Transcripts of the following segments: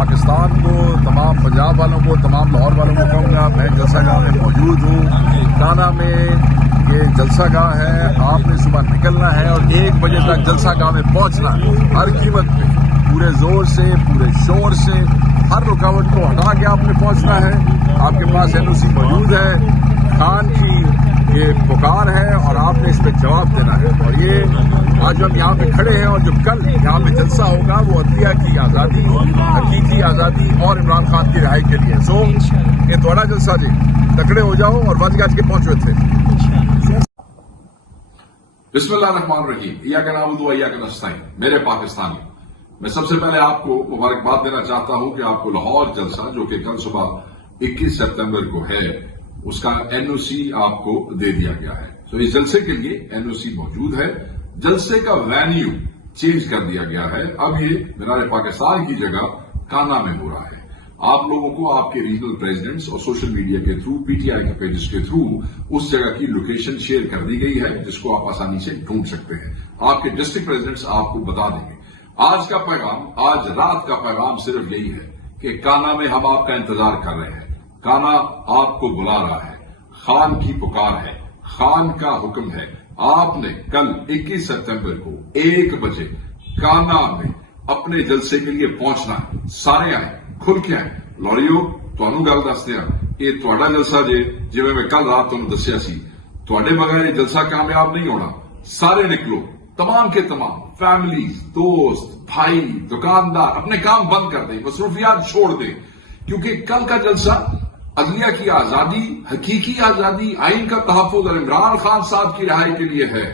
पाकिस्तान को, तमाम पंजाब वालों को, तमाम लाहौर वालों को कहूँगा, मैं जलसा गाह में मौजूद हूँ। काना में ये जलसा गाह है, आपने सुबह निकलना है और 1 बजे तक जलसा गाह में पहुँचना है, हर कीमत पे, पूरे जोर से, पूरे शोर से, हर रुकावट को हटा के आपने पहुँचना है। आपके पास NOC मौजूद है, खान की ये पुकार है और आपने इस पे जवाब देना है। और ये आज हम यहाँ पे खड़े हैं और जो कल यहाँ पे जलसा होगा वो अदलिया की आज़ादी, हकीकी आज़ादी और इमरान खान की रिहाई के लिए। सो ये थोड़ा जलसा जी, तकड़े हो जाओ और वज गज के पहुंचे थे। बिस्मिल्लाहिर्रहमानिर्रहीम, इय्याका नअबुदु व इय्याका नस्तईन। मेरे पाकिस्तानी, मैं सबसे पहले आपको मुबारकबाद देना चाहता हूं कि आपको लाहौर जलसा, जो कि कल सुबह 21 सितंबर को है, उसका NOC आपको दे दिया गया है। तो इस जलसे के लिए NOC मौजूद है। जलसे का वेन्यू चेंज कर दिया गया है। अब ये मीनार पाकिस्तान की जगह काना में हो रहा है। आप लोगों को आपके रीजनल प्रेसिडेंट्स और सोशल मीडिया के थ्रू, PTI के पेजेस के थ्रू उस जगह की लोकेशन शेयर कर दी गई है, जिसको आप आसानी से ढूंढ सकते हैं। आपके डिस्ट्रिक्ट प्रेसिडेंट्स आपको बता देंगे। आज का पैगाम, आज रात का पैगाम सिर्फ यही है कि काना में हम आपका इंतजार कर रहे हैं। काना आपको बुला रहा है, खान की पुकार है, खान का हुक्म है। आपने कल 21 सितंबर को 1 बजे काना में अपने जलसे के लिए पहुंचना है। सारे आए, खुल के आए। लौड़ियो ਤੁਹਾਨੂੰ ਗੱਲ ਦੱਸਦੇ ਆ, ਇਹ ਤੁਹਾਡਾ ਜਲਸਾ ਜੇ, ਜਿਵੇਂ ਮੈਂ ਕੱਲ ਰਾਤ ਤੁਹਾਨੂੰ ਦੱਸਿਆ ਸੀ। ਤੁਹਾਡੇ ਬਗੈਰ ਇਹ ਜਲਸਾ ਕਾਮਯਾਬ नहीं होना। सारे निकलो, तमाम के तमाम फैमिलीज, दोस्त, भाई, दुकानदार अपने काम बंद कर दें, मसरूफियात छोड़ दें, क्योंकि कल का जलसा अदलिया की आजादी, हकीकी आजादी, आइन का तहफ़्फ़ुज़ और इमरान खान साहब की रिहाई के लिए है।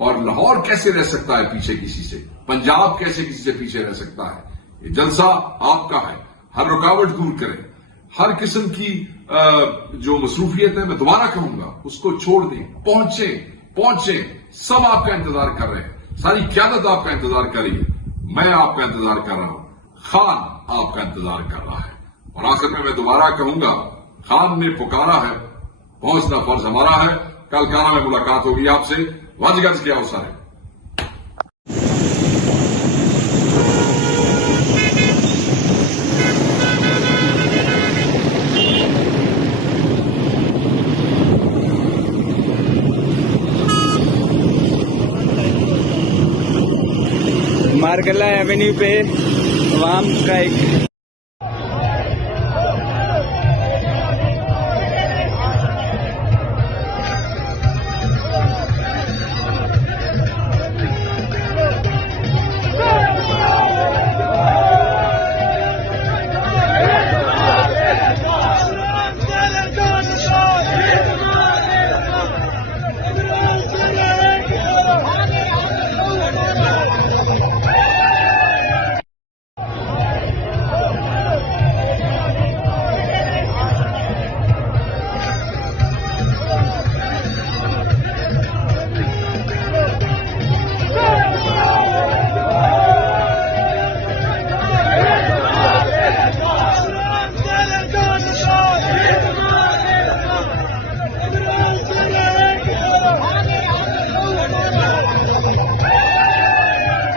और लाहौर कैसे रह सकता है पीछे किसी से, पंजाब कैसे किसी से पीछे रह सकता है। ये जलसा आपका है, हर रुकावट दूर करें, हर किस्म की जो मसरूफियत है, मैं दोबारा कहूंगा, उसको छोड़ दें, पहुंचे। सब आपका इंतजार कर रहे हैं, सारी क़यादत आपका इंतजार कर रही है, मैं आपका इंतजार कर रहा हूं, खान आपका इंतजार कर रहा है। और आखिर में मैं दोबारा कहूंगा, खान ने पुकारा है, पहुंचना फर्ज हमारा है। कल काना में मुलाकात होगी आपसे, वज गज के अवसर है। मारकल्ला एवेन्यू पे आवाम का एक